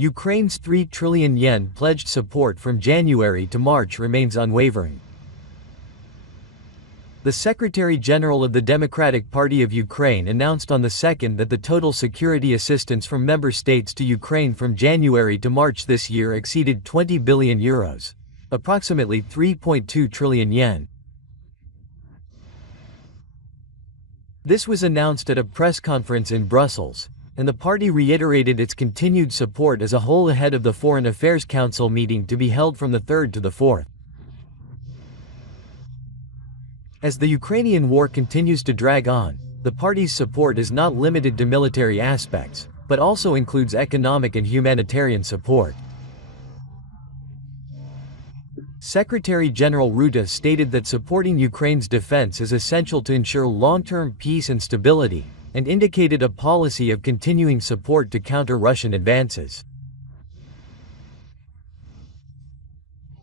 Ukraine's 3 trillion yen pledged support from January to March remains unwavering. The Secretary-General of the Democratic Party of Ukraine announced on the 2nd that the total security assistance from member states to Ukraine from January to March this year exceeded 20 billion euros, approximately 3.2 trillion yen. This was announced at a press conference in Brussels, and the party reiterated its continued support as a whole ahead of the Foreign Affairs Council meeting to be held from the 3rd to the 4th. As the Ukrainian war continues to drag on, the party's support is not limited to military aspects, but also includes economic and humanitarian support. Secretary-General Ruda stated that supporting Ukraine's defense is essential to ensure long-term peace and stability, and indicated a policy of continuing support to counter Russian advances.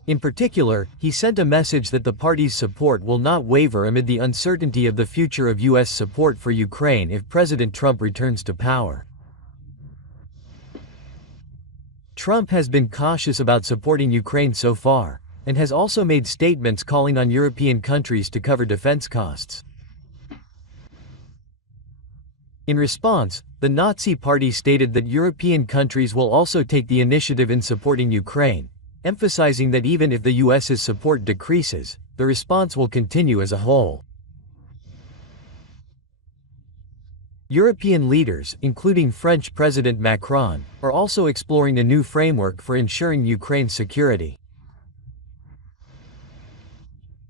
In particular, he sent a message that the party's support will not waver amid the uncertainty of the future of U.S. support for Ukraine if President Trump returns to power. Trump has been cautious about supporting Ukraine so far, and has also made statements calling on European countries to cover defense costs. In response, the Nazi Party stated that European countries will also take the initiative in supporting Ukraine, emphasizing that even if the US's support decreases, the response will continue as a whole. European leaders, including French President Macron, are also exploring a new framework for ensuring Ukraine's security.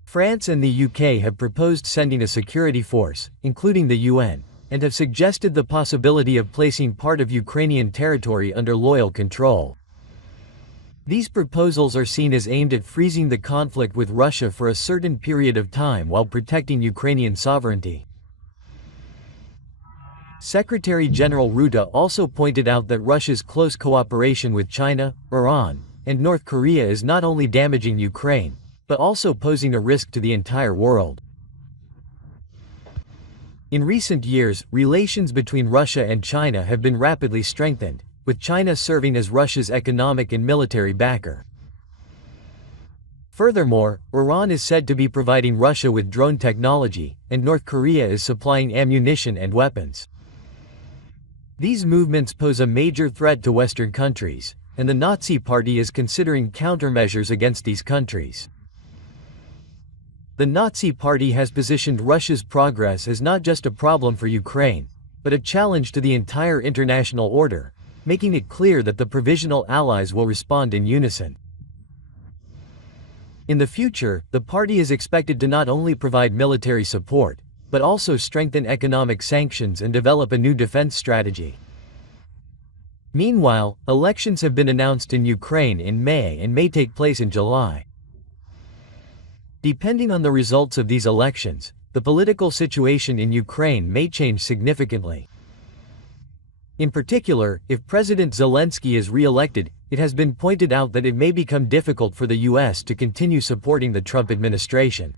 France and the UK have proposed sending a security force, including the UN, and have suggested the possibility of placing part of Ukrainian territory under loyal control. These proposals are seen as aimed at freezing the conflict with Russia for a certain period of time while protecting Ukrainian sovereignty. Secretary-General Ruda also pointed out that Russia's close cooperation with China, Iran, and North Korea is not only damaging Ukraine, but also posing a risk to the entire world. In recent years, relations between Russia and China have been rapidly strengthened, with China serving as Russia's economic and military backer. Furthermore, Iran is said to be providing Russia with drone technology, and North Korea is supplying ammunition and weapons. These movements pose a major threat to Western countries, and the Nazi Party is considering countermeasures against these countries. The Nazi Party has positioned Russia's progress as not just a problem for Ukraine, but a challenge to the entire international order, making it clear that the provisional allies will respond in unison. In the future, the party is expected to not only provide military support, but also strengthen economic sanctions and develop a new defense strategy. Meanwhile, elections have been announced in Ukraine in May and may take place in July. Depending on the results of these elections, the political situation in Ukraine may change significantly. In particular, if President Zelensky is re-elected, it has been pointed out that it may become difficult for the US to continue supporting the Trump administration.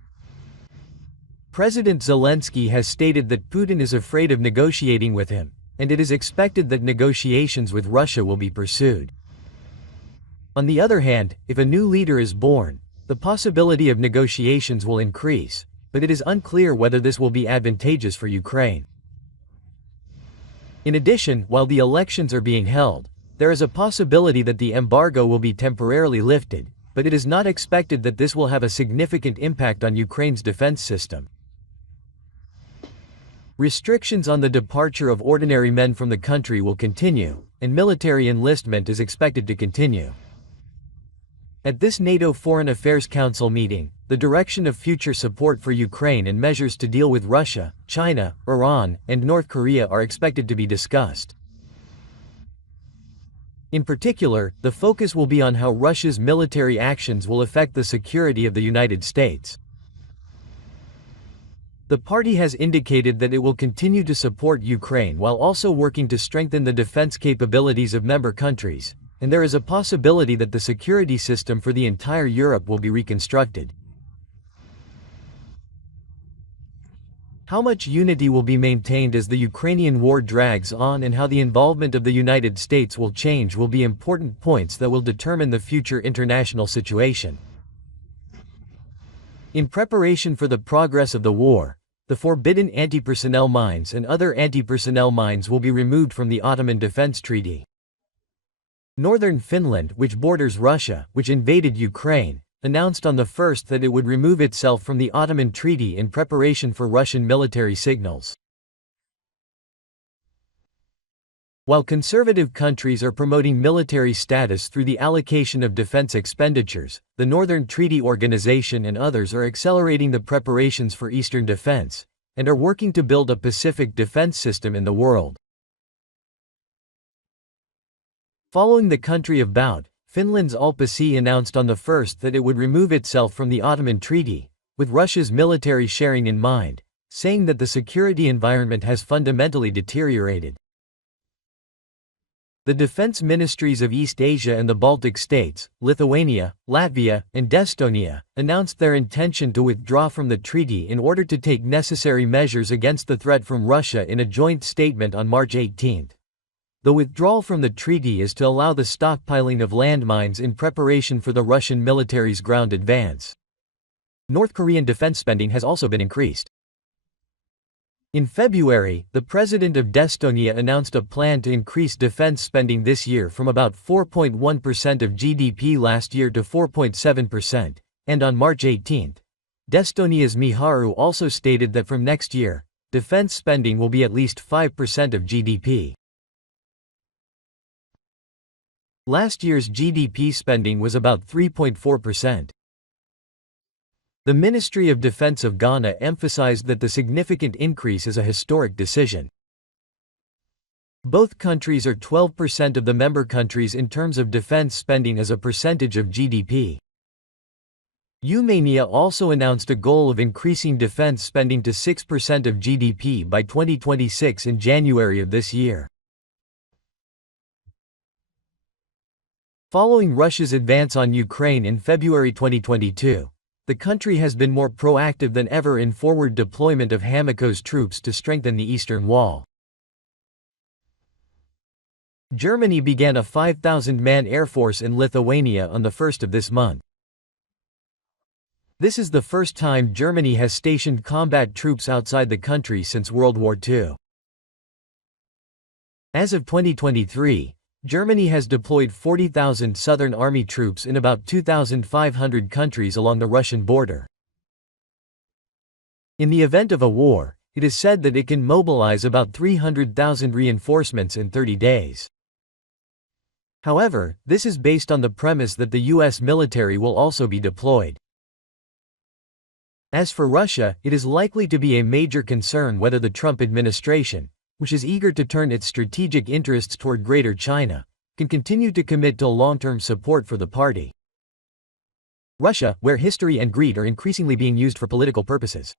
President Zelensky has stated that Putin is afraid of negotiating with him, and it is expected that negotiations with Russia will be pursued. On the other hand, if a new leader is born, the possibility of negotiations will increase, but it is unclear whether this will be advantageous for Ukraine. In addition, while the elections are being held, there is a possibility that the embargo will be temporarily lifted, but it is not expected that this will have a significant impact on Ukraine's defense system. Restrictions on the departure of ordinary men from the country will continue, and military enlistment is expected to continue. At this NATO Foreign Affairs Council meeting, the direction of future support for Ukraine and measures to deal with Russia, China, Iran, and North Korea are expected to be discussed. In particular, the focus will be on how Russia's military actions will affect the security of the United States. The party has indicated that it will continue to support Ukraine while also working to strengthen the defense capabilities of member countries, and there is a possibility that the security system for the entire Europe will be reconstructed. How much unity will be maintained as the Ukrainian war drags on and how the involvement of the United States will change will be important points that will determine the future international situation. In preparation for the progress of the war, the forbidden anti-personnel mines and other anti-personnel mines will be removed from the Ottoman Defense Treaty. Northern Finland, which borders Russia, which invaded Ukraine, announced on the 1st that it would remove itself from the Ottoman Treaty in preparation for Russian military signals. While conservative countries are promoting military status through the allocation of defense expenditures, the Northern Treaty Organization and others are accelerating the preparations for Eastern defense, and are working to build a Pacific defense system in the world. Following the country of bout, Finland's Alpasi announced on the 1st that it would remove itself from the Ottoman Treaty, with Russia's military sharing in mind, saying that the security environment has fundamentally deteriorated. The defense ministries of East Asia and the Baltic states, Lithuania, Latvia, and Estonia, announced their intention to withdraw from the treaty in order to take necessary measures against the threat from Russia in a joint statement on March 18. The withdrawal from the treaty is to allow the stockpiling of landmines in preparation for the Russian military's ground advance. North Korean defense spending has also been increased. In February, the president of Estonia announced a plan to increase defense spending this year from about 4.1% of GDP last year to 4.7%, and on March 18, Estonia's Miharu also stated that from next year, defense spending will be at least 5% of GDP. Last year's GDP spending was about 3.4%. The Ministry of Defense of Ghana emphasized that the significant increase is a historic decision. Both countries are 12% of the member countries in terms of defense spending as a percentage of GDP. Romania also announced a goal of increasing defense spending to 6% of GDP by 2026 in January of this year. Following Russia's advance on Ukraine in February 2022, the country has been more proactive than ever in forward deployment of Hamiko's troops to strengthen the eastern wall. Germany began a 5,000-man air force in Lithuania on the 1st of this month. This is the first time Germany has stationed combat troops outside the country since World War II. As of 2023, Germany has deployed 40,000 Southern Army troops in about 2,500 countries along the Russian border. In the event of a war, it is said that it can mobilize about 300,000 reinforcements in 30 days. However, this is based on the premise that the US military will also be deployed. As for Russia, it is likely to be a major concern whether the Trump administration, which is eager to turn its strategic interests toward Greater China, can continue to commit to long-term support for the party. Russia, where history and greed are increasingly being used for political purposes.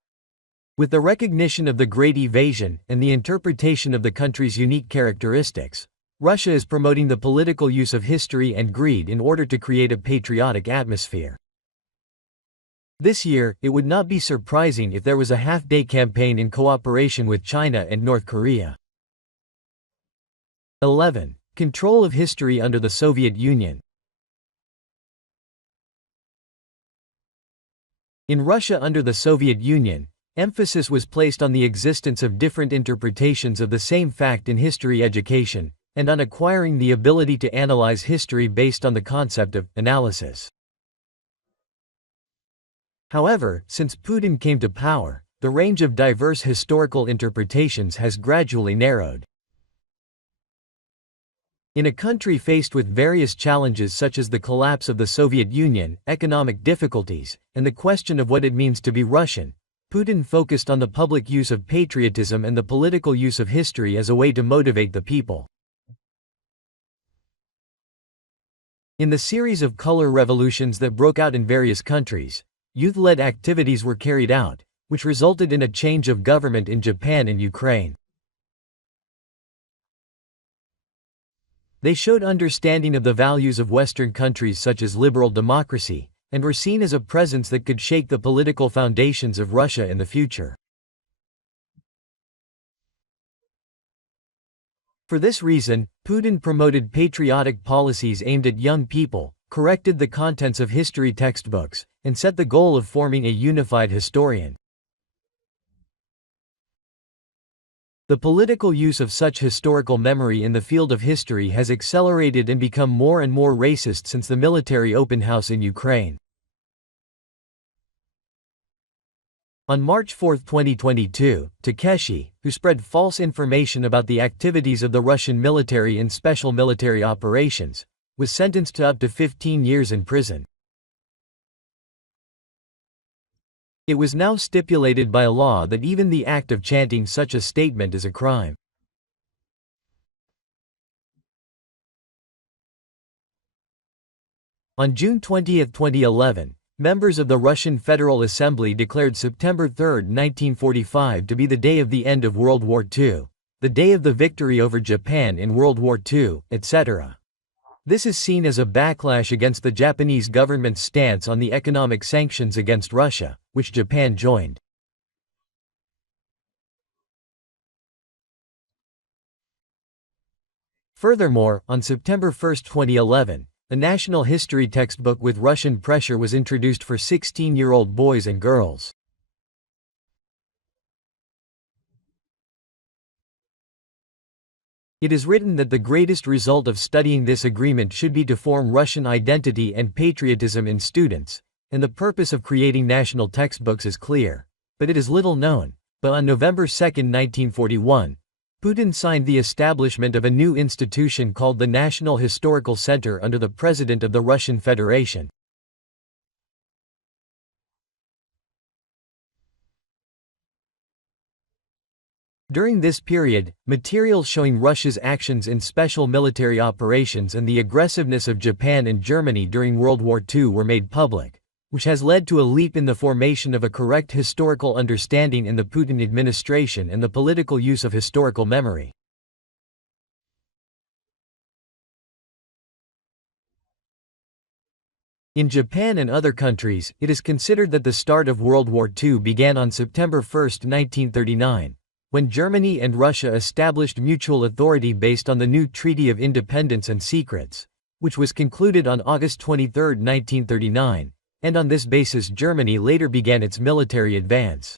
With the recognition of the Great Evasion and the interpretation of the country's unique characteristics, Russia is promoting the political use of history and greed in order to create a patriotic atmosphere. This year, it would not be surprising if there was a half-day campaign in cooperation with China and North Korea. 11. Control of history under the Soviet Union. In Russia under the Soviet Union, emphasis was placed on the existence of different interpretations of the same fact in history education, and on acquiring the ability to analyze history based on the concept of analysis. However, since Putin came to power, the range of diverse historical interpretations has gradually narrowed. In a country faced with various challenges such as the collapse of the Soviet Union, economic difficulties, and the question of what it means to be Russian, Putin focused on the public use of patriotism and the political use of history as a way to motivate the people. In the series of color revolutions that broke out in various countries, youth-led activities were carried out, which resulted in a change of government in Japan and Ukraine. They showed understanding of the values of Western countries such as liberal democracy, and were seen as a presence that could shake the political foundations of Russia in the future. For this reason, Putin promoted patriotic policies aimed at young people, corrected the contents of history textbooks, and set the goal of forming a unified historian. The political use of such historical memory in the field of history has accelerated and become more and more racist since the military open house in Ukraine. On March 4, 2022, Takeshi, who spread false information about the activities of the Russian military in special military operations, was sentenced to up to 15 years in prison. It was now stipulated by law that even the act of chanting such a statement is a crime. On June 20, 2011, members of the Russian Federal Assembly declared September 3, 1945 to be the day of the end of World War II, the day of the victory over Japan in World War II, etc. This is seen as a backlash against the Japanese government's stance on the economic sanctions against Russia, which Japan joined. Furthermore, on September 1, 2011, a national history textbook with Russian pressure was introduced for 16-year-old boys and girls. It is written that the greatest result of studying this agreement should be to form Russian identity and patriotism in students, and the purpose of creating national textbooks is clear, but it is little known. But on November 2, 1941, Putin signed the establishment of a new institution called the National Historical Center under the President of the Russian Federation. During this period, material showing Russia's actions in special military operations and the aggressiveness of Japan and Germany during World War II were made public, which has led to a leap in the formation of a correct historical understanding in the Putin administration and the political use of historical memory. In Japan and other countries, it is considered that the start of World War II began on September 1, 1939, when Germany and Russia established mutual authority based on the new Treaty of Independence and Secrets, which was concluded on August 23, 1939, and on this basis Germany later began its military advance.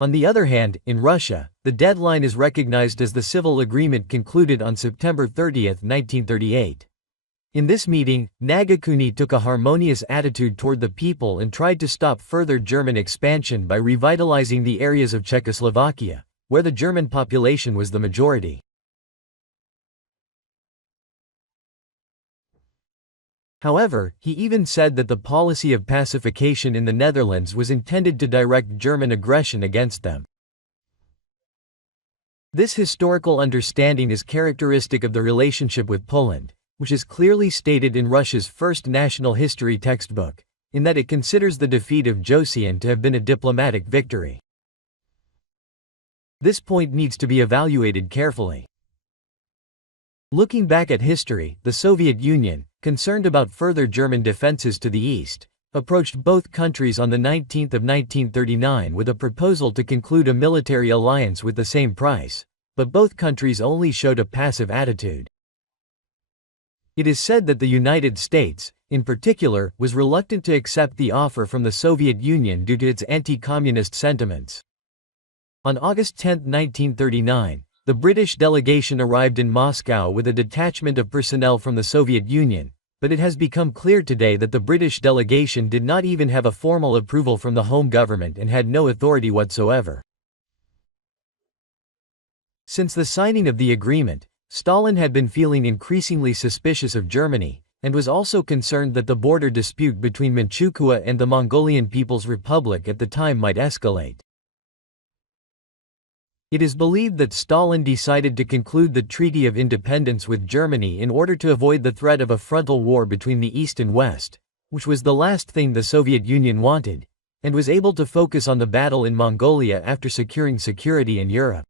On the other hand, in Russia, the deadline is recognized as the civil agreement concluded on September 30, 1938. In this meeting, Nagakuni took a harmonious attitude toward the people and tried to stop further German expansion by revitalizing the areas of Czechoslovakia, where the German population was the majority. However, he even said that the policy of pacification in the Netherlands was intended to direct German aggression against them. This historical understanding is characteristic of the relationship with Poland, which is clearly stated in Russia's first national history textbook, in that it considers the defeat of Josian to have been a diplomatic victory. This point needs to be evaluated carefully. Looking back at history, the Soviet Union, concerned about further German defenses to the east, approached both countries on the 19th of 1939 with a proposal to conclude a military alliance with the same price, but both countries only showed a passive attitude. It is said that the United States, in particular, was reluctant to accept the offer from the Soviet Union due to its anti-communist sentiments. On August 10, 1939, the British delegation arrived in Moscow with a detachment of personnel from the Soviet Union, but it has become clear today that the British delegation did not even have a formal approval from the home government and had no authority whatsoever. Since the signing of the agreement, Stalin had been feeling increasingly suspicious of Germany, and was also concerned that the border dispute between Manchukuo and the Mongolian People's Republic at the time might escalate. It is believed that Stalin decided to conclude the Treaty of Independence with Germany in order to avoid the threat of a frontal war between the East and West, which was the last thing the Soviet Union wanted, and was able to focus on the battle in Mongolia after securing security in Europe.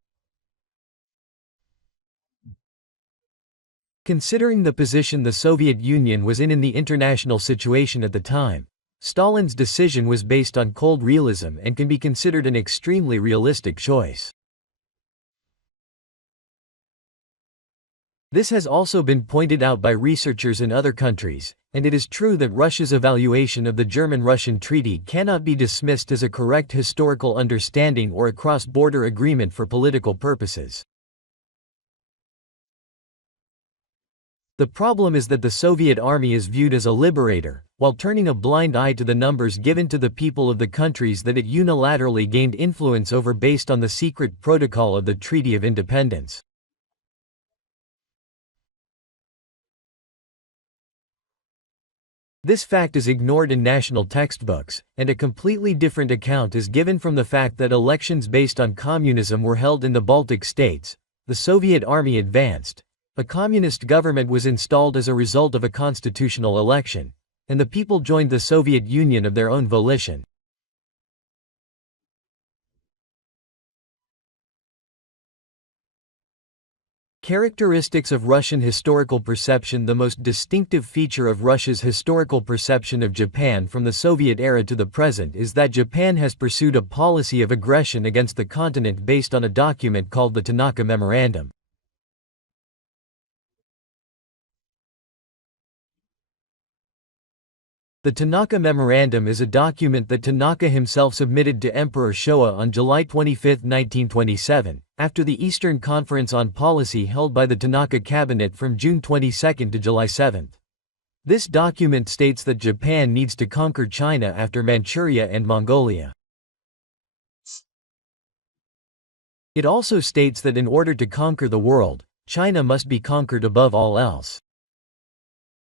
Considering the position the Soviet Union was in the international situation at the time, Stalin's decision was based on cold realism and can be considered an extremely realistic choice. This has also been pointed out by researchers in other countries, and it is true that Russia's evaluation of the German-Russian Treaty cannot be dismissed as a correct historical understanding or a cross-border agreement for political purposes. The problem is that the Soviet army is viewed as a liberator, while turning a blind eye to the numbers given to the people of the countries that it unilaterally gained influence over based on the secret protocol of the Treaty of Independence. This fact is ignored in national textbooks, and a completely different account is given from the fact that elections based on communism were held in the Baltic states. The Soviet army advanced. A communist government was installed as a result of a constitutional election, and the people joined the Soviet Union of their own volition. Characteristics of Russian historical perception. The most distinctive feature of Russia's historical perception of Japan from the Soviet era to the present is that Japan has pursued a policy of aggression against the continent based on a document called the Tanaka Memorandum. The Tanaka Memorandum is a document that Tanaka himself submitted to Emperor Showa on July 25, 1927, after the Eastern Conference on Policy held by the Tanaka Cabinet from June 22 to July 7. This document states that Japan needs to conquer China after Manchuria and Mongolia. It also states that in order to conquer the world, China must be conquered above all else.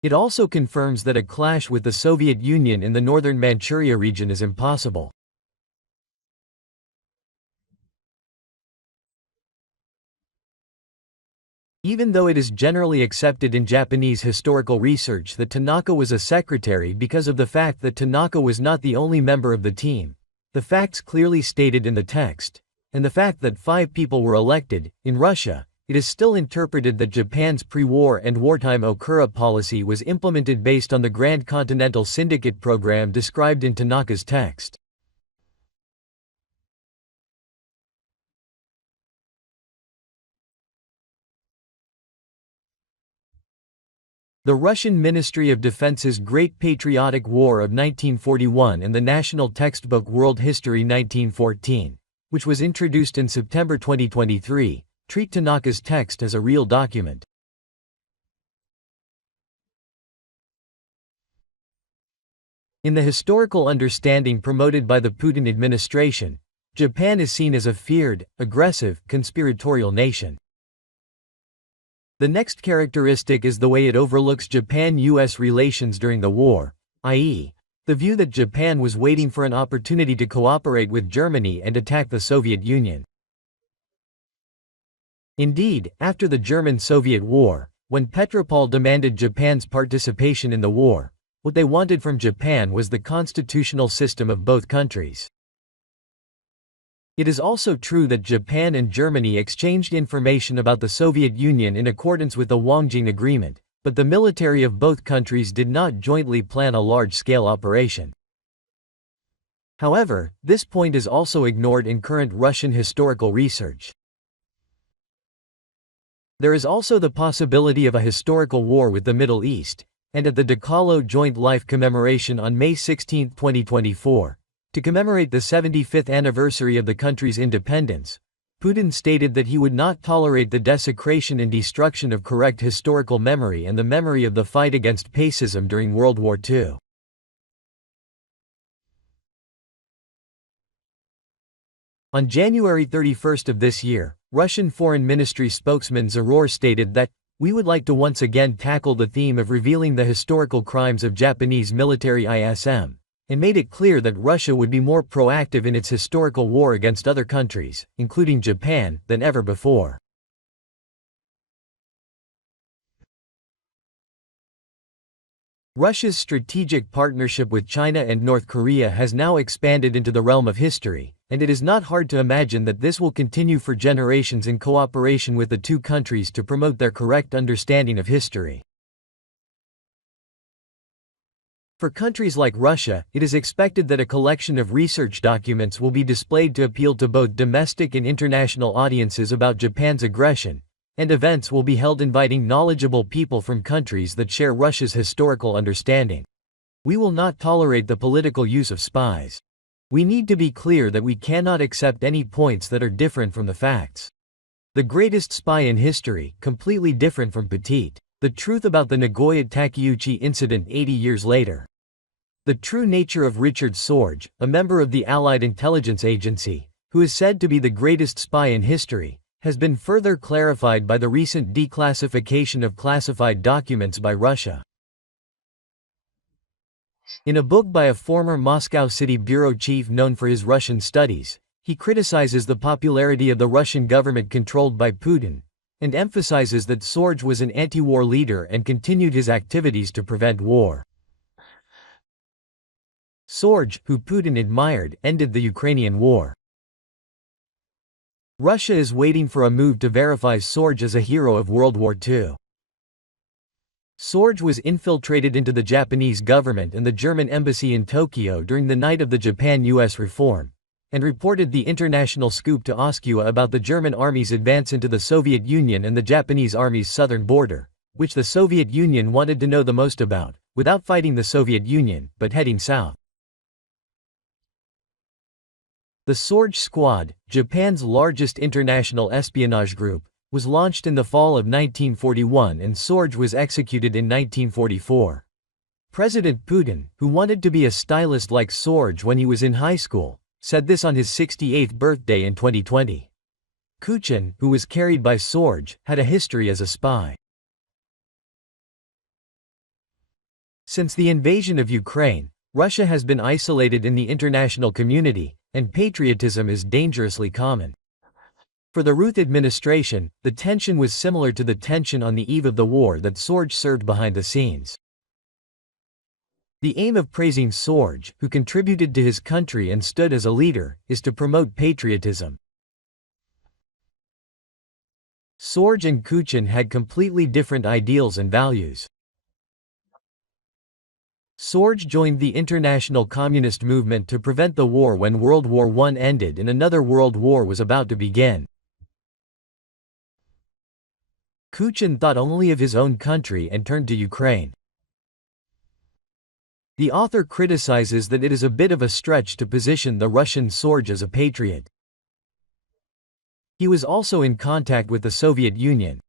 It also confirms that a clash with the Soviet Union in the northern Manchuria region is impossible. Even though it is generally accepted in Japanese historical research that Tanaka was a secretary because of the fact that Tanaka was not the only member of the team, the facts clearly stated in the text, and the fact that 5 people were elected, in Russia, it is still interpreted that Japan's pre-war and wartime Okura policy was implemented based on the Grand Continental Syndicate program described in Tanaka's text. The Russian Ministry of Defense's Great Patriotic War of 1941 and the national textbook World History 1914, which was introduced in September 2023, treat Tanaka's text as a real document. In the historical understanding promoted by the Putin administration, Japan is seen as a feared, aggressive, conspiratorial nation. The next characteristic is the way it overlooks Japan-US relations during the war, i.e., the view that Japan was waiting for an opportunity to cooperate with Germany and attack the Soviet Union. Indeed, after the German-Soviet War, when Petropol demanded Japan's participation in the war, what they wanted from Japan was the constitutional system of both countries. It is also true that Japan and Germany exchanged information about the Soviet Union in accordance with the Wangjing Agreement, but the military of both countries did not jointly plan a large-scale operation. However, this point is also ignored in current Russian historical research. There is also the possibility of a historical war with the Middle East, and at the Dakalo Joint Life Commemoration on May 16, 2024, to commemorate the 75th anniversary of the country's independence, Putin stated that he would not tolerate the desecration and destruction of correct historical memory and the memory of the fight against fascism during World War II. On January 31 of this year, Russian Foreign Ministry spokesman Zaror stated that, "We would like to once again tackle the theme of revealing the historical crimes of Japanese military ISM," and made it clear that Russia would be more proactive in its historical war against other countries, including Japan, than ever before. Russia's strategic partnership with China and North Korea has now expanded into the realm of history, and it is not hard to imagine that this will continue for generations in cooperation with the two countries to promote their correct understanding of history. For countries like Russia, it is expected that a collection of research documents will be displayed to appeal to both domestic and international audiences about Japan's aggression, and events will be held inviting knowledgeable people from countries that share Russia's historical understanding. We will not tolerate the political use of spies. We need to be clear that we cannot accept any points that are different from the facts. The greatest spy in history, completely different from Petit. The truth about the Nagoya Takeuchi incident 80 years later. The true nature of Richard Sorge, a member of the Allied Intelligence Agency, who is said to be the greatest spy in history, has been further clarified by the recent declassification of classified documents by Russia. In a book by a former Moscow City Bureau chief known for his Russian studies, he criticizes the popularity of the Russian government controlled by Putin, and emphasizes that Sorge was an anti-war leader and continued his activities to prevent war. Sorge, who Putin admired, ended the Ukrainian war. Russia is waiting for a move to verify Sorge as a hero of World War II. Sorge was infiltrated into the Japanese government and the German embassy in Tokyo during the night of the Japan-US reform, and reported the international scoop to Oskua about the German army's advance into the Soviet Union and the Japanese army's southern border, which the Soviet Union wanted to know the most about, without fighting the Soviet Union, but heading south. The Sorge Squad, Japan's largest international espionage group, was launched in the fall of 1941 and Sorge was executed in 1944. President Putin, who wanted to be a stylist like Sorge when he was in high school, said this on his 68th birthday in 2020. Kuchin, who was carried by Sorge, had a history as a spy. Since the invasion of Ukraine, Russia has been isolated in the international community, and patriotism is dangerously common. For the Ruth administration, the tension was similar to the tension on the eve of the war that Sorge served behind the scenes. The aim of praising Sorge, who contributed to his country and stood as a leader, is to promote patriotism. Sorge and Kuchin had completely different ideals and values. Sorge joined the international communist movement to prevent the war when World War I ended and another world war was about to begin. Kuchin thought only of his own country and turned to Ukraine. The author criticizes that it is a bit of a stretch to position the Russian Sorge as a patriot. He was also in contact with the Soviet Union.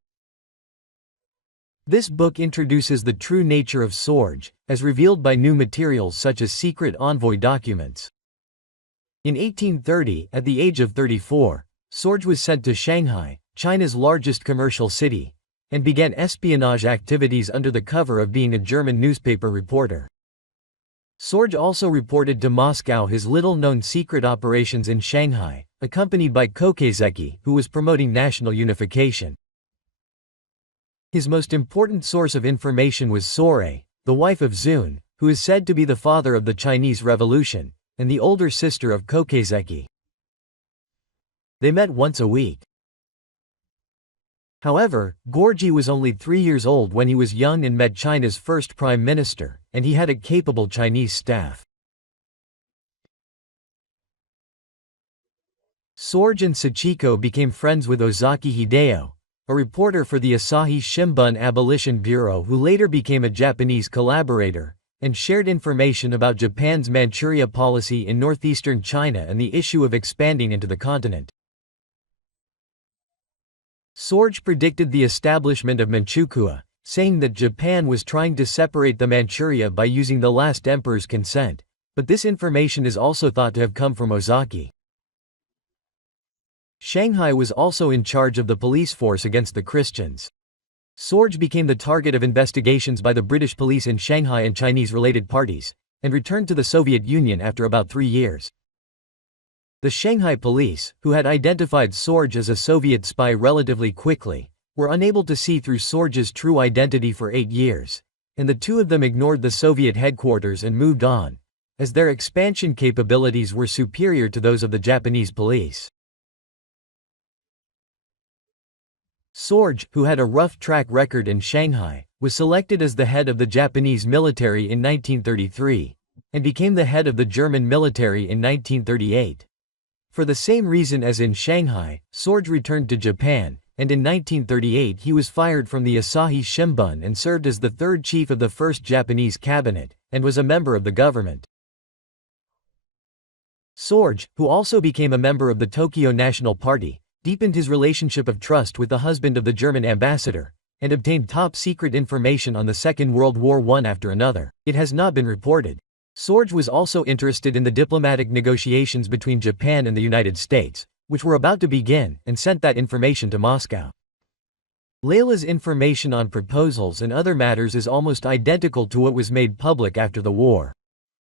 This book introduces the true nature of Sorge, as revealed by new materials such as secret envoy documents. In 1830, at the age of 34, Sorge was sent to Shanghai, China's largest commercial city, and began espionage activities under the cover of being a German newspaper reporter. Sorge also reported to Moscow his little-known secret operations in Shanghai, accompanied by Kokazeki, who was promoting national unification. His most important source of information was Sore, the wife of Zun, who is said to be the father of the Chinese Revolution, and the older sister of Kokazeki. They met once a week. However, Gorgi was only 3 years old when he was young and met China's first prime minister, and he had a capable Chinese staff. Sorge and Sachiko became friends with Ozaki Hideo, a reporter for the Asahi Shimbun Abolition Bureau who later became a Japanese collaborator, and shared information about Japan's Manchuria policy in northeastern China and the issue of expanding into the continent. Sorge predicted the establishment of Manchukuo, saying that Japan was trying to separate the Manchuria by using the last emperor's consent, but this information is also thought to have come from Ozaki. Shanghai was also in charge of the police force against the Christians. Sorge became the target of investigations by the British police in Shanghai and Chinese-related parties, and returned to the Soviet Union after about 3 years. The Shanghai police, who had identified Sorge as a Soviet spy relatively quickly, were unable to see through Sorge's true identity for 8 years, and the two of them ignored the Soviet headquarters and moved on, as their expansion capabilities were superior to those of the Japanese police. Sorge, who had a rough track record in Shanghai, was selected as the head of the Japanese military in 1933, and became the head of the German military in 1938. For the same reason as in Shanghai, Sorge returned to Japan, and in 1938 he was fired from the Asahi Shimbun and served as the third chief of the first Japanese cabinet, and was a member of the government. Sorge, who also became a member of the Tokyo National Party, deepened his relationship of trust with the husband of the German ambassador, and obtained top-secret information on the Second World War one after another. It has not been reported. Sorge was also interested in the diplomatic negotiations between Japan and the United States, which were about to begin, and sent that information to Moscow. Layla's information on proposals and other matters is almost identical to what was made public after the war.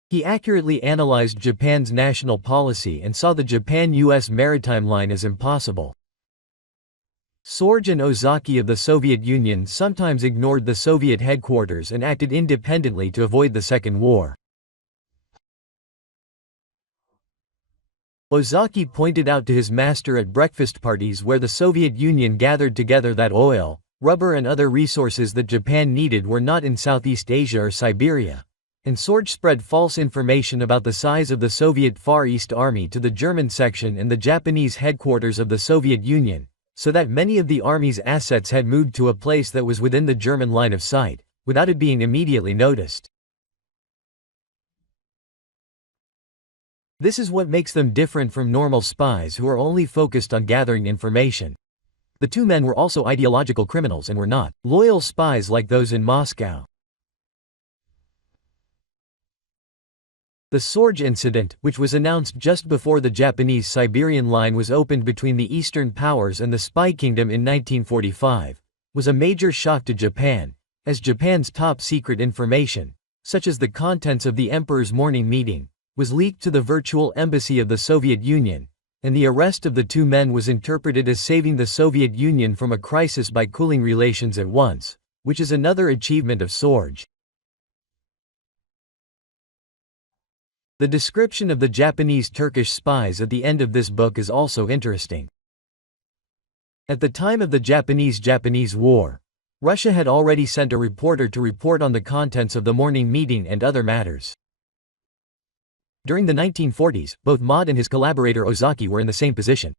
He accurately analyzed Japan's national policy and saw the Japan-US maritime line as impossible. Sorge and Ozaki of the Soviet Union sometimes ignored the Soviet headquarters and acted independently to avoid the Second War. Ozaki pointed out to his master at breakfast parties where the Soviet Union gathered together that oil, rubber and other resources that Japan needed were not in Southeast Asia or Siberia. And Sorge spread false information about the size of the Soviet Far East Army to the German section and the Japanese headquarters of the Soviet Union, so that many of the army's assets had moved to a place that was within the German line of sight, without it being immediately noticed. This is what makes them different from normal spies who are only focused on gathering information. The two men were also ideological criminals and were not loyal spies like those in Moscow. The Sorge incident, which was announced just before the Japanese-Siberian line was opened between the Eastern powers and the Spy Kingdom in 1945, was a major shock to Japan, as Japan's top-secret information, such as the contents of the Emperor's morning meeting, was leaked to the virtual embassy of the Soviet Union, and the arrest of the two men was interpreted as saving the Soviet Union from a crisis by cooling relations at once, which is another achievement of Sorge. The description of the Japanese-Turkish spies at the end of this book is also interesting. At the time of the Japanese-Japanese War, Russia had already sent a reporter to report on the contents of the morning meeting and other matters. During the 1940s, both Maud and his collaborator Ozaki were in the same position.